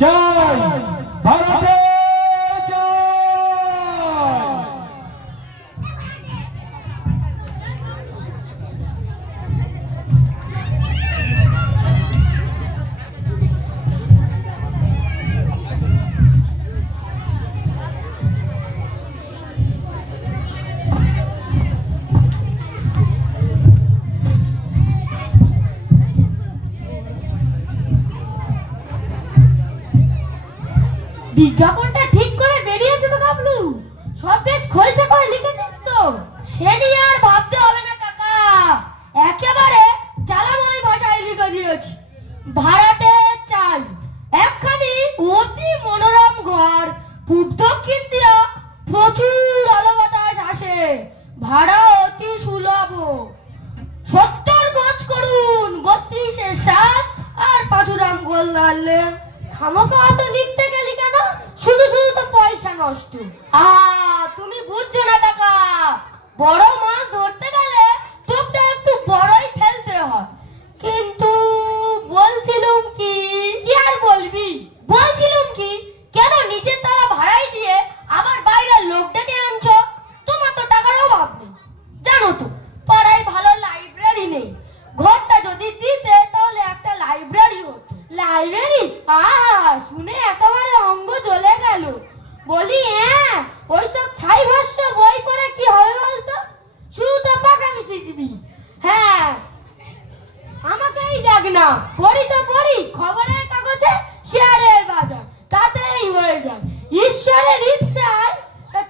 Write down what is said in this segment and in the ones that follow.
জয় ভারতে জয়। বিজ্ঞাপনটা ঠিক করে বেরিয়েছে তো কাবলু? সব বেশ খোলসা করে লিখেছিস তো? সে নিয়ে আর ভাবতে হবে না কাকা, একেবারে জ্বালাময় ভাষায় লিখে দিয়েছি। ভাড়াটে চাই একখানি অতি মনোরম ঘর, পূব দক্ষিণ দিয়া প্রচুর আলো বাতাস আসে, ভাড়া অতি সুলভ, 70 গজ করুন, 32-7 আর পাঁচুরাম গোল নাড়লেন। খামোখা অত লিখতে গেলি কেন? শুধু শুধু তো পয়সা নষ্ট। তুমি বুঝছো না কাকা, বড় মাছ ধরতে গেলে টোপটা একটু বড়ই ফেলতে হয়। কিন্তু বলছিলাম কি আর বলবি, বলছিলাম কি কেন নিচের তলা ভাড়াই দিয়ে আবার বাইরের লোক ডেকে আনছো? তোমার তো টাকার অভাব নেই, জানো তো পাড়ায় ভালো লাইব্রেরি নেই। ঘরটা যদি দিতে তাহলে একটা লাইব্রেরি হতো। লাইব্রেরি? শুনে একেবারে অঙ্গ জ্বলে গেল। বলি হ্যাঁ, ওইসব ছাই ভস্য বই পড়ে কি হবে বলতো? শুরু তো পাকামি শিখবি। হ্যাঁ, আমাকেই দেখ না, পড়ি তো পড়ি খবরের কাগজে, শেয়ারের বাজার, তাতেই হয়ে যায়। ঈশ্বরের ইচ্ছায়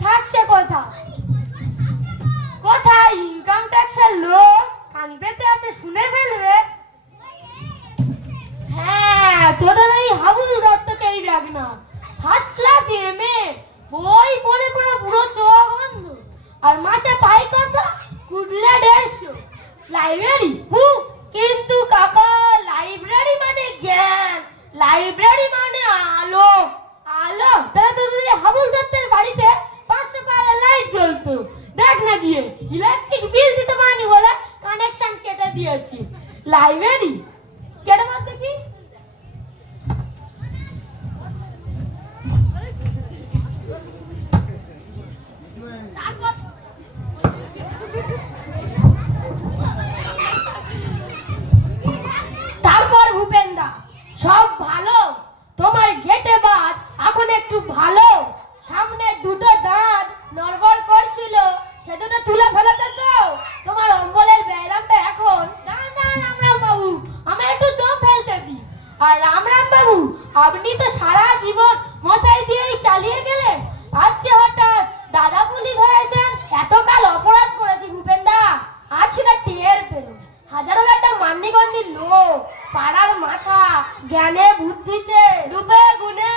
থাকছে কোথায় ইনকাম ট্যাক্সের লোক কান পেতে আছে, শুনে ফেলবে। হ্যাঁ, তোদের ওই হাবুল দত্তকেই দেখ না, ফার্স্ট ক্লাস এমএ, বই পড়ে পড়ে পুরো চোখ বন্ধ, আর মাসে পাই কত? কুটলে 150। লাইব্রেরি কিন্তু কাকা, লাইব্রেরি মানে জ্ঞান, লাইব্রেরি মানে আলো। আলো? তাহলে তোদের হাবুল দত্তের বাড়িতে 500 টাকার লাইট জ্বলতো, দেখ না গিয়ে। ইলেকট্রিক বিল দিতে পারিনি বলে কানেকশন কেটে দিয়েছি। লাইব্রেরি কেটে বলতে কি? তারপর ভূপেন্দা, সব ভালো? তোমার গেটে বাদ এখন একটু ভালো, সামনে দুটো দাঁত নড়বড় করছিল, সে দুটো তুলে ফেলেছে তো? তোমার অম্বলের ব্যায়ামটা এখন? না না রামরাম বাবু, আমি একটু দম ফেলতে দিই। আর রামরাম বাবু, আপনি তো সারা জীবন মশাই দিয়েই চালিয়ে গেলেন, আজকে হঠাৎ দাদা পুলি ধরেছেন। এতকাল অপরাধ করেছি ভূপেন্দা, আজ সেটা টের পেল। হাজারো একটা মান্যগণ্য লোক, পাড়ার মাথা, জ্ঞানে বুদ্ধিতে, রূপে গুণে,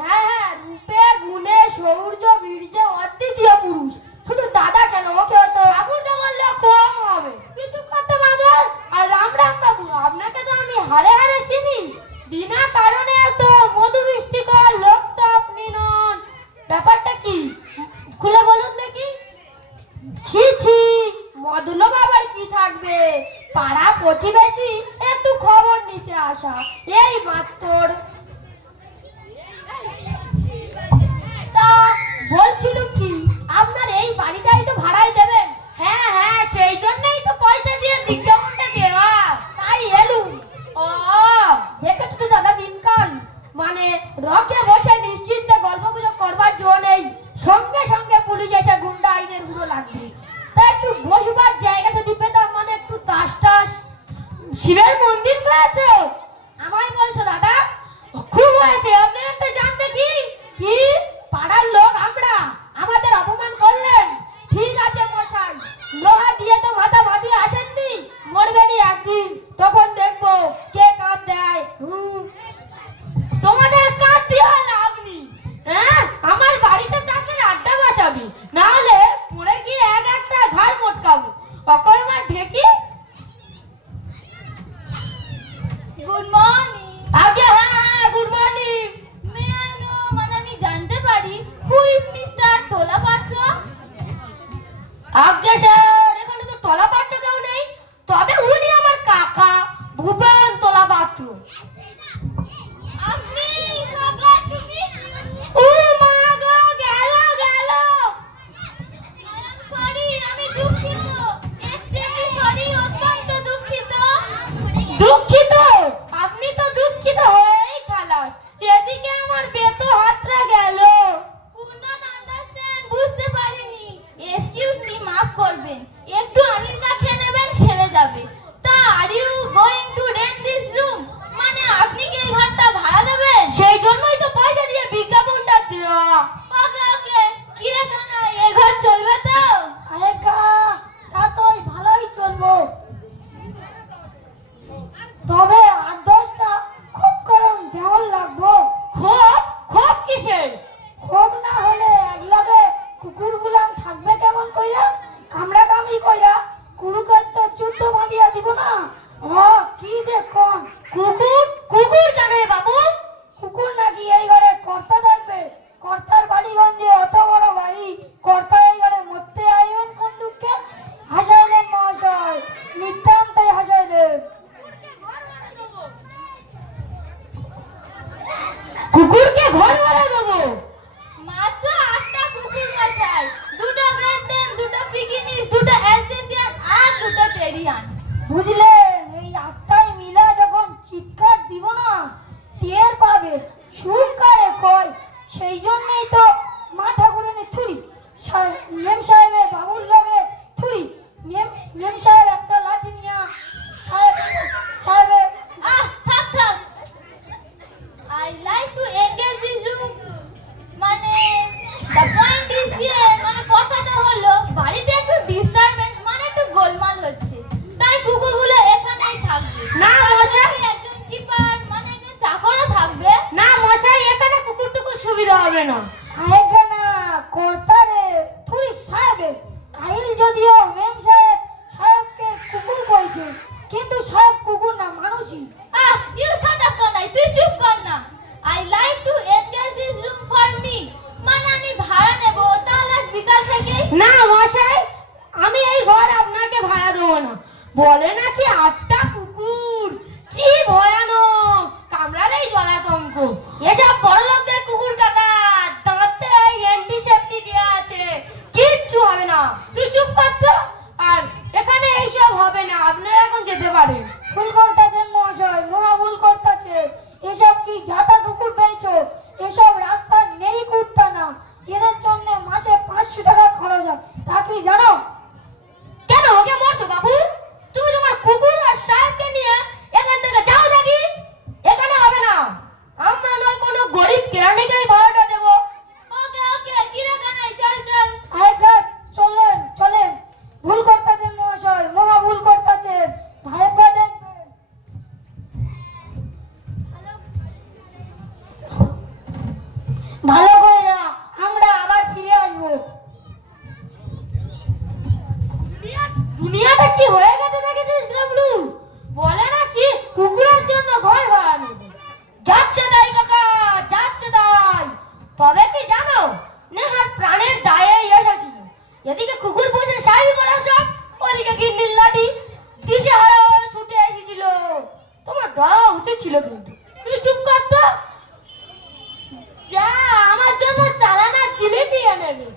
হ্যাঁ রূপে গুণে শৌর্য বীর্যে অদ্বিতীয় পুরুষ। শুধু দাদা কেন, ওকে তো ঠাকুরদা বললে কম হবে। কিছু করতে বাদর। আর রামরাম বাবু, আপনাকে তো আমি হারে হারে চিনি, বিনা কারণে এত মধু বৃষ্টিকর লোক তো আপনি নন। ব্যাপারটা কি খুলে বলুন দেখি। ছি ছি, মদলো বাবার কি থাকবে, পাড়া প্রতিবেশী একটু খবর নিতে আসা, এই মাত্র। হবে না। আরেকটা না কর্তা রে থুরি সাহেবে কাইল যদিও মেম সাহেব সাহেবকে কুকুর কইছে, কিন্তু সাহেব কুকুর না, মানুষই। ইউ শাট আপ কানাই, তুই চুপ কর না। I like to engage this room for me. মানে আমি ভাড়া নেব, তাহলে আজ বিকাল থেকে। না মশাই, আমি এই ঘর আপনাকে ভাড়া দেবো না। বলে নাকি 8টা কুকুর, কি ভয়ানক, কামড়ালেই জলাতঙ্ক। এসব বড়লোকদের কুকুর কাকা, দাঁতে অ্যান্টিসেপ্টিক দেওয়া আছে, কিচ্ছু হবে না। তুই চুপ কর তো। আর এখানে এইসব হবে না, আপনারা এখন যেতে পারেন। ভুল করতেছেন মহাশয়, মহা ভুল করতেছেন। এসব কি জাতা কুকুর পেয়েছো? এসব রাস্তার নেরি কুত্তা না, এদের জন্য মাসে 500 টাকা খরচ হয়, তা কি জানো? কেন ওকে মারছো বাবু? তুমি তোমার কুকুর আর সাহেবকে নিয়ে এখান থেকে যাও দেখি। এখানে হবে না, আমরা নয় কোনো গরিব কেরানিকেই ভাড়াটা দেবো। ওকে ওকে, কিরে কানাই, চল চল। আরেকবার চলেন চলেন। ভুল করতেছেন মহাশয়, মহা ভুল করতেছেন। ভাইবা দেখবেন। ভালো করে না, আমরা আবার ফিরে আসবো। দুনিয়াটা কি হয়ে গেছে দেখেছিস গাবলু? বলে নাকি কুকুরের জন্য ঘর ভাড়া নেবে। যাচ্ছে তাই কাকা, যাচ্ছে তাই। তবে কি জানো, নেহাত প্রাণের দায়ে এসেছিল। এদিকে কুকুর বসে সাহেবি করার সব, ওদিকে গিন্নির লাঠি দিশে হারা হয়ে ছুটে এসেছিল। তোমার দয়া উচিত ছিল কিন্তু। তুই চুপ কর তো। যা আমার জন্য চালানা জিলিপি এনে দে।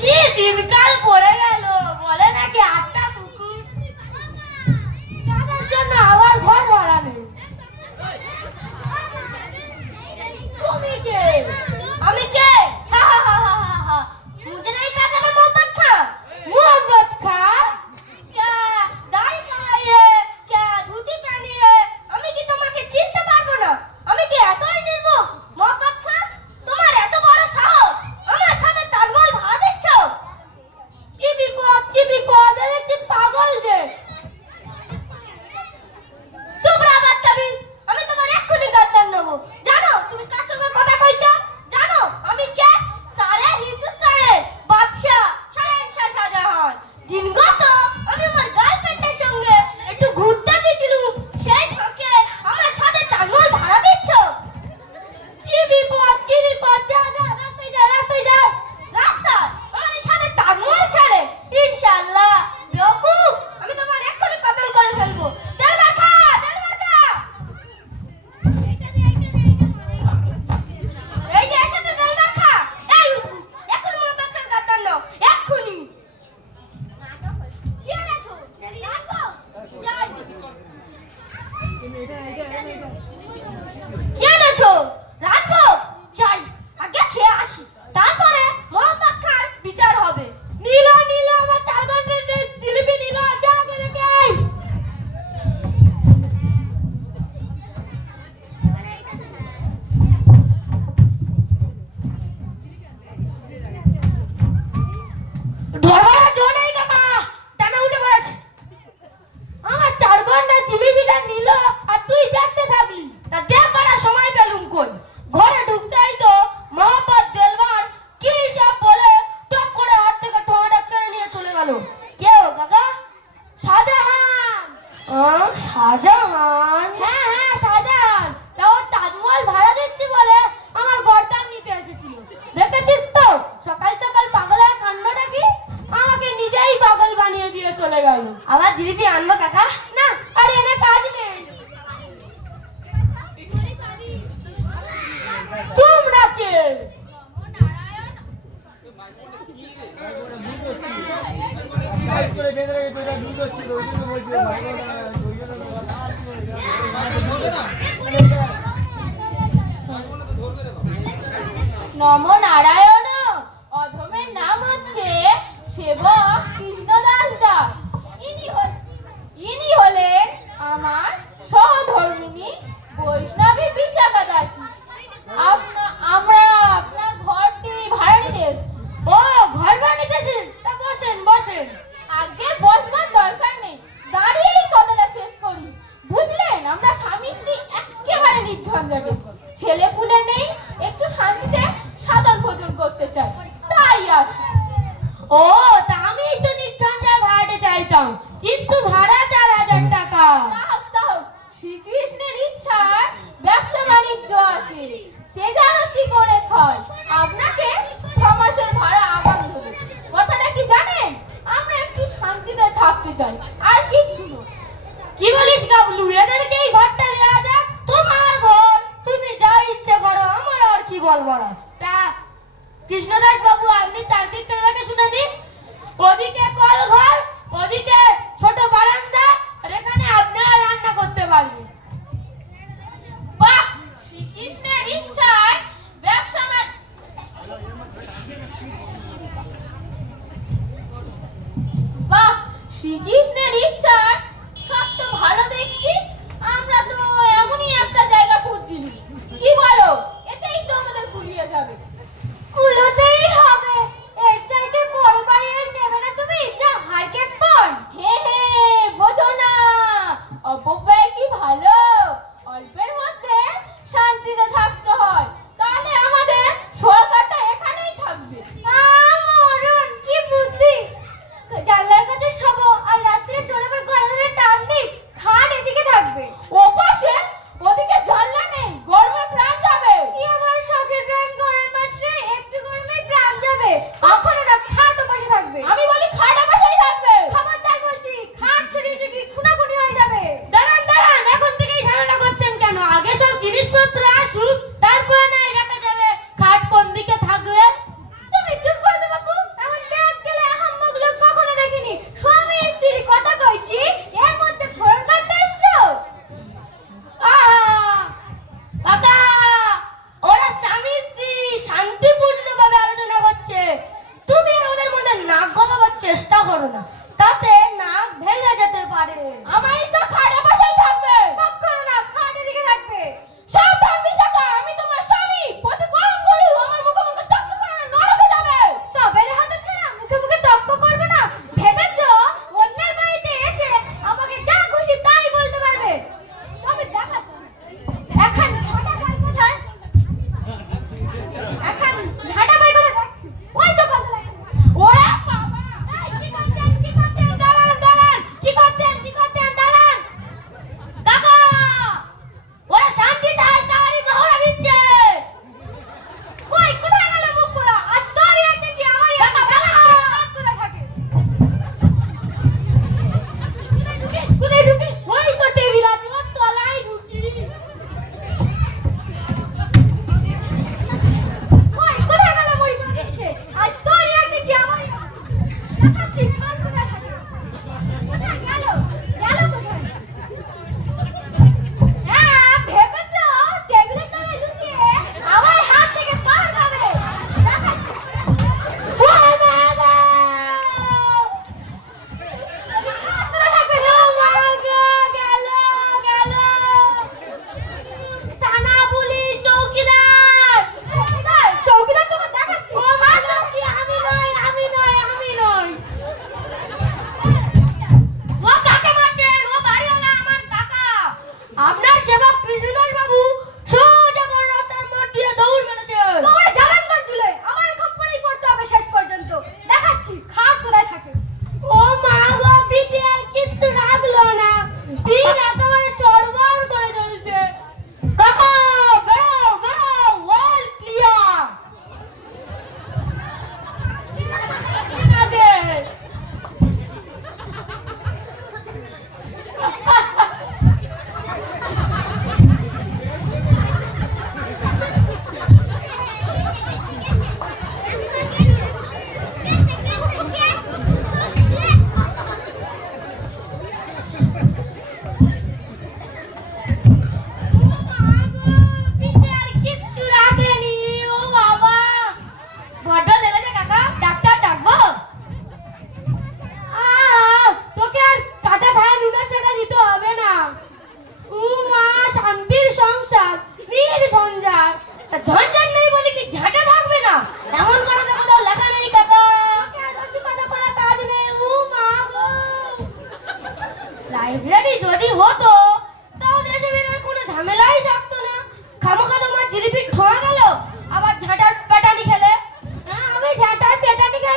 কি দিনকাল পড়ে গেল, বলে নাকি 8টা কুকুর, তাদের জন্য আবার ঘর ভাড়া নেই। তুমি কে? আমি কে? হা হা হা হা হা হা। মুঝে नहीं पहचाना मोहम्मद खां? मोहम्मद खां? क्या दाढ़ी कमाई है? क्या धोती पहनी है? আমি কি তোমাকে চিনতে পারবো না? আমি কি এতই নির্বোধ? মোহম্মদ খাঁ, তোমার এত বড় সাহস, আমার সাথে তাজমহল ভাড়া দিচ্ছ? কি বিপদ, কি বিপদ, এ কি পাগল যে। চুপ রে বাচ্চাবিজ, আমি তোমার এক্ষুনি গাদ্দার নেবো। জানো তুমি কার সঙ্গে কথা কইছো? জানো আমি কে? সারে হিন্দুস্তানের বাদশা শাহেনশাহ শাহজাহান। দিনগত আমি আমার গার্লফ্রেন্ডের সঙ্গে একটু ঘুরতে গেছিলাম, সেই ফাঁকে আমার সাথে তাজমহল ভাড়া দিচ্ছ? কি বিপদ, কি বিপদ, যা যা রাস্তায় যা, রাস্তায় যা। রাস্তা আমার সাথে তাজমহল ছাড়ে? ইনশাআল্লাহ বেওকুফ, আমি তোমার এক্ষুনি কতল করে ফেলবো। দরবার খা, দরবার খা। এই যে এসেছে দরবার খা। এই উঠু, এক্ষুনি মোহম্মদ খান গাদ্দার নাও, এক্ষুনি। কি এনেছো? আসো, যাই। কি এনেছো? রাখবো, যাই, আগে খেয়ে আসি, তারপরে মোহাম্মদ খান বিচার হবে। নীলা নীলা, আমার 4 ঘন্টার জিলিপি নীলা, যা আগে রেখে আই। ধরবারের জো নেই কাকা, টানা উঠে পড়েছে। আমার 4 ঘন্টা জিলিপিটা নিল আর তুই দেখতে থাকলি। তা দেখবার আর সময় পেলুম কই? ঘরে ঢুকতেই তো মোহাম্মদ দেলবার কি সব বলে টপ করে হাত থেকে ঠোঁটা কেড়ে নিয়ে চলে গেল। কেউ কাকা? শাহজাহান। শাহজাহান? হ্যাঁ হ্যাঁ শাহজাহান। তা ওর তাজমহল ভাড়া দিচ্ছি বলে আমার গর্দান নিতে এসেছিল। দেখেছিস তো সকাল সকাল পাগলের কাণ্ডটা কি? আমাকে নিজেই পাগল বানিয়ে দিয়ে চলে গেল। আবার জিলিপি আনবো কাকা? না, আর এনে কাজ নেই। তোমরা কে? নম নারায়ণ। অধমের নাম হচ্ছে সেবক কৃষ্ণদাস দাস। ইনি হলেন আমার সহধর্মিনী বৈষ্ণবী বিশাখা দাসী। আমরা আপনার ঘরটি ভাড়া নিতে এসেছি। ও ঘর ভাড়া নিতেছেন? তা বসেন বসেন। বাড়ি আসো। ও তা আমি তো নিঃসঞ্জয় ভাড়াটা চাইতাম, কিন্তু ভাড়া 4,000 টাকা। তাও তাও শ্রীকৃষ্ণের ইচ্ছায় ব্যবসা বাণিজ্য আছে, সে জানো কি করে খায়। আপনাকে 6 মাসের ভাড়া আগামী হবে। কথাটা কি জানেন? আমরা একটু শান্তিতে থাকতে চাই, আর কিছু না। কি বলিস গাবলু, এদেরকে এই ঘরটা দেওয়া যাক। তোমার ঘর, তুমি যা ইচ্ছে করো, আমার আর কি বলবো না। তা কৃষ্ণদাস বাবু, আপনি চারদিকটা দেখে শুনে নিন। ওদিকে কল ঘর, ওদিকে ছোট বারান্দা, আর এখানে আপনারা রান্না করতে পারবেন। বাহ, শ্রীকৃষ্ণের ইচ্ছায় ব্যবসা বাহ, শ্রীকৃষ্ণের ইচ্ছায় সব তো ভালো দেখছি। আমরা তো এমনই একটা জায়গা খুঁজছি, কি বলো? এতেই তো আমাদের কুলিয়ে যাবে। কুলোতেই হবে, এর চাইতে বড় বাড়ি আর নেবে না তুমি, যা হারকেট পড়। হে হে, বোঝো না, অপব্যয় কি ভালো? অল্পের মধ্যে শান্তিতে থাকতে হয়, তাহলে আমাদের সরকারটা এখানেই থাকবে। মরণ, কি বুদ্ধি! জানলার কাছে শোবো আর রাত্রে চোরাবার গলাধরে টান দিই, খাট এদিকে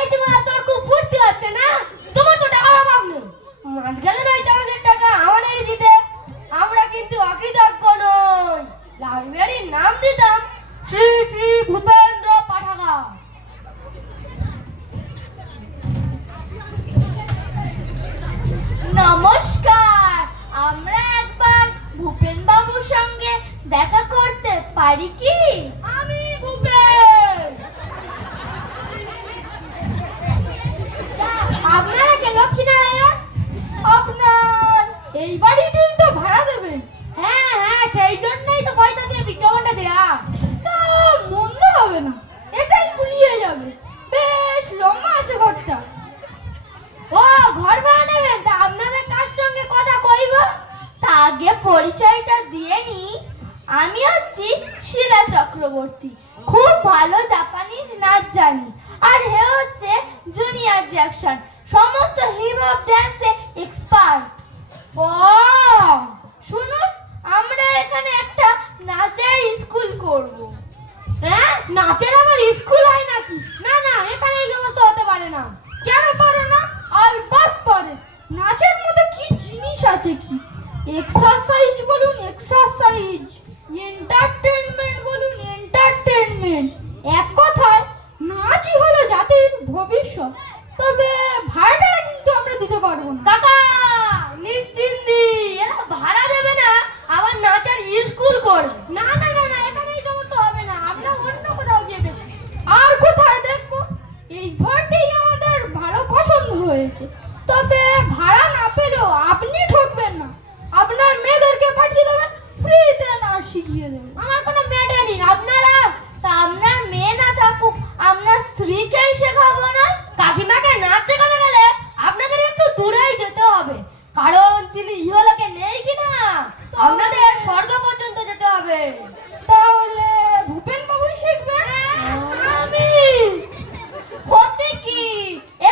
পেয়েছি মানে তোর খুব ফুর্তি হচ্ছে না? তোমার তো টাকার অভাব নেই, মাস গেলে নয় 4,000 টাকা আমাদের দিতে। আমরা কিন্তু অকৃতজ্ঞ নই। লাইব্রেরির নাম দিতাম শ্রী শ্রী ভূপেন্দ্র পাঠাগার। নমস্কার, আমরা একবার ভূপেন বাবুর সঙ্গে দেখা করতে পারি কি? আমি ভূপেন। আপনারা কে লক্ষ্মীনারায়ণ? আপনার এই বাড়িতেই তো ভাড়া দেবেন? হ্যাঁ হ্যাঁ, সেই জন্যই তো পয়সা দিয়ে বিজ্ঞাপনটা দেয়া। তা মন্দ হবে না, এটাই গুলিয়ে যাবে। বেশ লম্বা আছে ঘরটা। ও, ঘর ভাড়া নেবেন? তা আপনাদের কার সঙ্গে কথা কইব? তা আগে পরিচয়টা দিয়ে নি। আমি হচ্ছি শিলা চক্রবর্তী, খুব ভালো জাপানিজ নাচ জানি। আর হে হচ্ছে জুনিয়র জ্যাকসন, সমস্ত হিপ হপ ড্যান্সে এক্সপার্ট। ও শুনুন, আমরা এখানে একটা নাচের স্কুল করব। হ্যাঁ, নাচের আবার স্কুল হয় নাকি? না না, এখানে এই সমস্ত হতে পারে না। কেন পারে না? আলবাত পারে। নাচের মধ্যে কি জিনিস আছে কি? এক্সারসাইজ বলুন এক্সারসাইজ, এন্টারটেইনমেন্ট বলুন এন্টারটেইনমেন্ট। এক কথায় নাচই হলো জাতির ভবিষ্যৎ। তবে ভাড়াটা কিন্তু আমরা দিতে পারবো না। কাকা নিশ্চিন্তি, এরা ভাড়া দেবে না, আবার নাচের স্কুল করবে। না না না না, এখানে এই সমস্ত হবে না। আমরা অন্য কোথাও গিয়ে দেখি। আর কোথায় দেখবো? এই ঘরটাই আমাদের ভালো পছন্দ হয়েছে। তবে ভাড়া না পেলেও আপনি ঠকবেন না, আপনার মেয়েদেরকে পাঠিয়ে দেবেন, ফ্রিতে নাচ শিখিয়ে দেবেন। আমার কোনো মেয়ে নেই। আপনারা তা আপনার মেয়ে না থাকুক, আপনার স্ত্রীকেই শেখাবো না? কাকিমাকে নাচ শেখাতে গেলে আপনাদের একটু দূরেই যেতে হবে, কারণ তিনি ইহলোকে নেই কিনা। আপনাদের স্বর্গ পর্যন্ত যেতে হবে। তাহলে ভূপেন বাবুই শিখবেন? আমি ক্ষতি কি?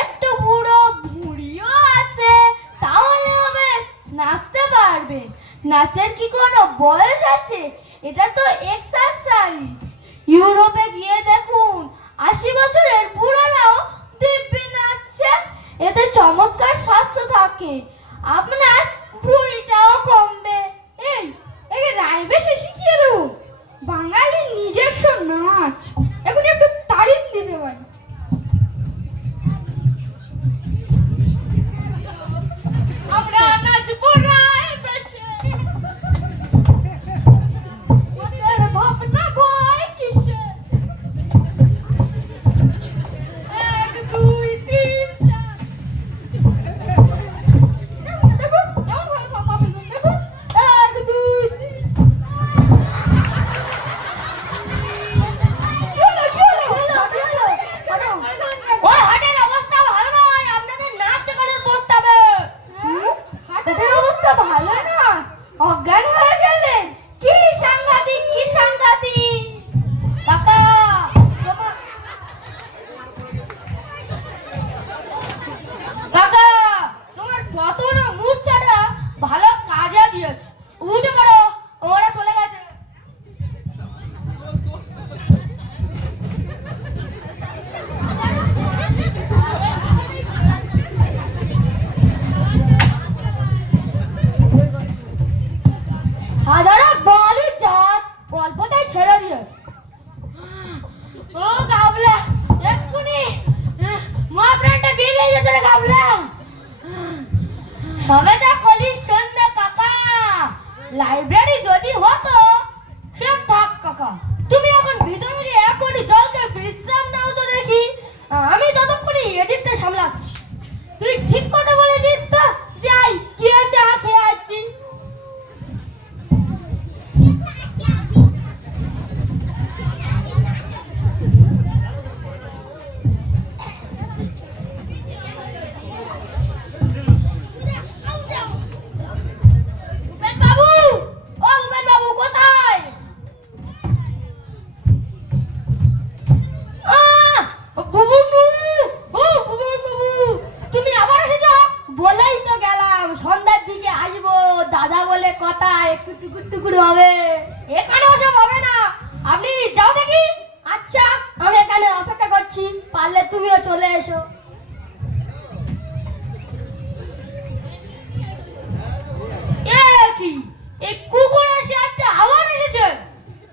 একটু বুড়ো ভুঁড়িও আছে, তাহলে হবে নাচতে পারবে। নাচের কি কোনো বয়স আছে? এটা তো এক্সারসাইজ। ইউরোপে গিয়ে দেখুন, 80 বছরের বুড়োরাও দিব্যি নাচছে। এতে চমৎকার স্বাস্থ্য থাকে, আপনার ভুঁড়িটাও কমবে। এই একে রায় বেশি শিখিয়ে দেবো। বাঙালির নিজস্ব নাচ, এখন একটু তালিম দিতে পারি। আমরা নাচবো রায় বেশে, ওদের ভাবনা ভয় কিসে। 1 2 3 4, দেখুন কেমন ভাবে পা ফেলুন, দেখুন 1 2 3। ওই হাটের অবস্থা ভালো নয়, আপনাদের নাচ শেখানোর প্রস্তাবে। হাটের অবস্থা ভালো না? অজ্ঞান হয়ে গেলেন? কি সাংঘাতিক, কি সাংঘাতিক! কাকা কাকা, তোমার যত না মূর্ছাটা ভালো কাজে দিয়েছে। উঠে পড়ো, ওরা চলে গেছে। হাজারা বালি জাত গল্পটাই ছেড়ে দিয়েছে। ও গাবলা, এক্ষুনি মহাপ্রাণটা বেরিয়ে যেতে রে গাবলা। সবেদা কলিস সন্ধ্যা কাকা, লাইব্রেরি যদি হতো সে থাক কাকা। তুমি এখন ভিতরে গিয়ে 1 কোটি জলকে বিশ্রাম নাও তো দেখি, আমি ততক্ষণে এদিকটা সামলাচ্ছি। তুই ঠিক কথা বলেছিস তো, যাই গিয়ে চা খেয়ে আসছি। বুবুনু তুমিও চলে এসো। এ কি, এই কুকুরের শিয়ারটা আবার এসেছে?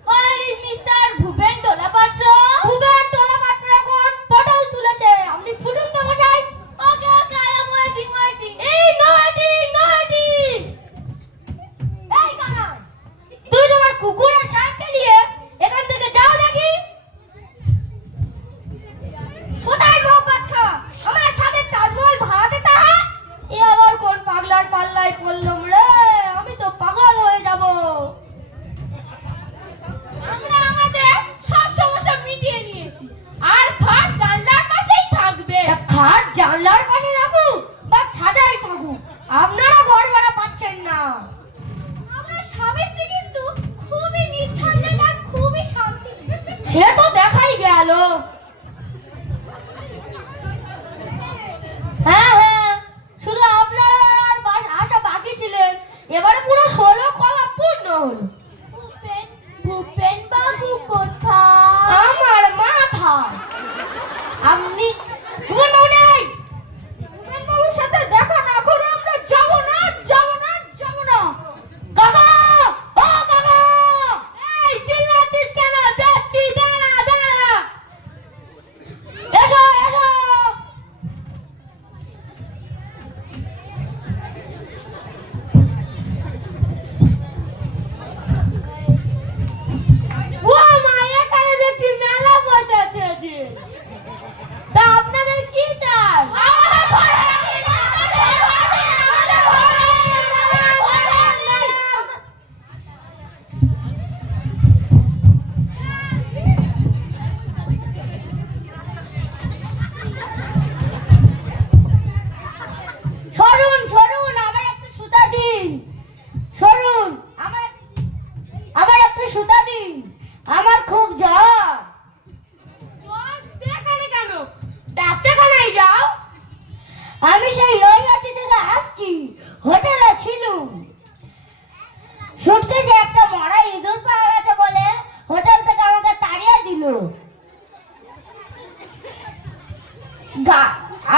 Where is mister Bhupen Dolapatra? Bhupen Dolapatra এখন পটল তুলেছে, আপনি ফুটুন তো মশাই। Okay okay, I am waiting waiting. এই নো এডিং, নো এডিং। এই কানা, তুই তোমার কুকুরের সাথে নিয়ে এখান থেকে যাও দেখি। কোথায় বউ পাঠা? আমার সাথে তাজমহল ভাড়া দিতে হয়? এ আবার কোন পাগলার পাল্লায় পড়লাম রে, আমি তো পাগল হয়ে যাব। আমরা আমাদের সব সমস্যা মিটিয়ে নিয়েছি, আর খাট জানলার পাশেই থাকবে। খাট জানলার পাশে রাখুক বা ছাদেই থাকুক, আপনারা ঘর ভাড়া পাচ্ছেন না। আমরা স্বামী স্ত্রী কিন্তু খুবই নির্ঝঞ্ঝাট আর খুবই শান্তি। সে তো দেখাই গেল। হ্যাঁ হ্যাঁ, শুধু আপনারা আর আশা বাকি ছিলেন, এবারে পুরো 16 কলা পূর্ণ হলো। ভূপেন বাবু কোথায়? আমার মাথা। আপনি ভূপেন বাবু নেই? ভূপেন বাবুর সাথে দেখা না করে আমরা যাব না, যাব না, যাব না। কাকা, ও কাকা, এই চিল্লাচ্ছিস কেন? যাচ্ছি, দাঁড়া দাঁড়া। এসো এসো। ও মা, এখানে দেখছি মেলা বসেছে যে। তা আপনাদের কি চাই? আমাদের ঘর ভাড়া দিন, আমাদের ঘর ভাড়া দিন, আমাদের ঘর ভাড়া দিন। সরুন সরুন, আমার একটু সুতা দিন। সরুন, আমার একটু সুতা দিন, আমার খুব জ্বর। এখানে কেন? ডাক্তারখানায় যাও। আমি সেই রইহাটি থেকে আসছি, হোটেলে ছিলুম। সুটকেসে একটা মরা ইঁদুর পাওয়া গেছে বলে হোটেল থেকে আমাকে তাড়িয়ে দিল।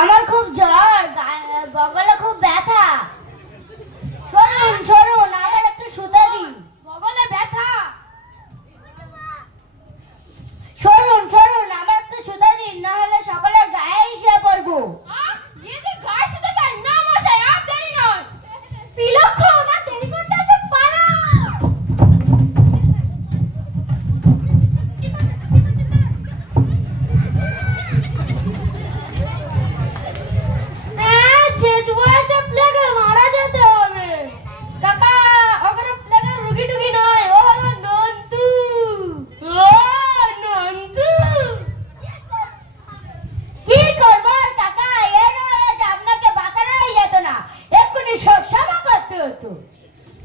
আমার খুব জ্বর, বগলে খুব ব্যথা। সরুন সরুন, আমার একটু সুতা দিন। বগলে ব্যথা? সরুন সরুন, আমার একটু সুতা দিন, না হলে সকলের গায়ে এসে পড়বো। এতে গায়ে শুতে চাই না মশাই, আর দেরি নয়। তিলক্ষ না দেরি করতে আছে, পালা। শেষ বয়সে প্লেগে মারা যেতে হবে। কাকা, ওখানে প্লেগের রুগী টুগী নয়, ও হলো নন্দু। ও নন্দু। কি করবো কাকা, এর আজ আপনাকে বাঁচানোই যেত না, এক্ষুনি শোক সভা করতে হতো।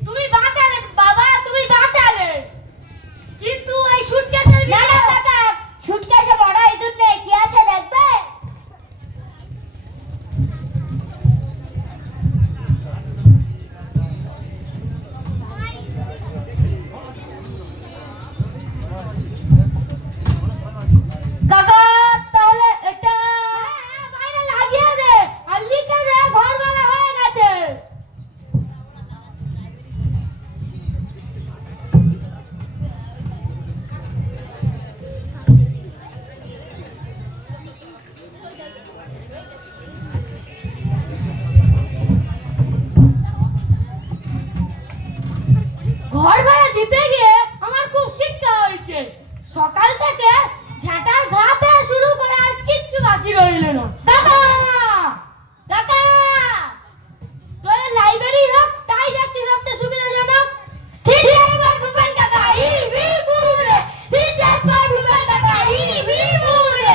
তুমি বাঁচালে বাবা, তুমি বাঁচালে, কিন্তু এই সুটকেসের না না কাকা, সুটকেসে মরা ইঁদুর নেই, কি আছে দেখবে? কাকা, তাহলে এটা বাইরে লাগিয়ে দে আর লিখে দে, ঘর ভাড়া হয়ে গেছে। ঘর ভাড়া দিতে গিয়ে আমার খুব শিক্ষা হয়েছে। সকাল থেকে ঝাঁটার ঘা থেকে শুরু করে আর কিচ্ছু বাকি রইল না। কাকা কাকা, তোর লাইব্রেরি হোক, তাই দেখছি সবচেয়ে সুবিধাজনক। ভূপেন কাকা ইবি বুড়ে, ভূপেন কাকা ইবি বুড়ে,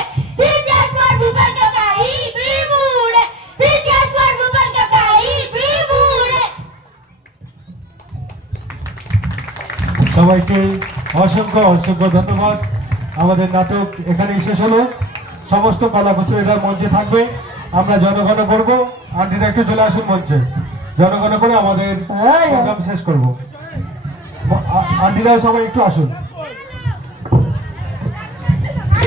ভূপেন কাকা ইবি বুড়ে, ভূপেন কাকা ইবি বুড়ে। সবাইকে অসংখ্য অসংখ্য ধন্যবাদ। আমাদের নাটক এখানেই শেষ হলো। সমস্ত কলাকুশলীরা মঞ্চে থাকবে, আমরা জনগণ করব। আন্টিরা একটু চলে আসুন মঞ্চে, জনগণ করে আমাদের প্রোগ্রাম শেষ করব। আন্টিরাও সবাই একটু আসুন।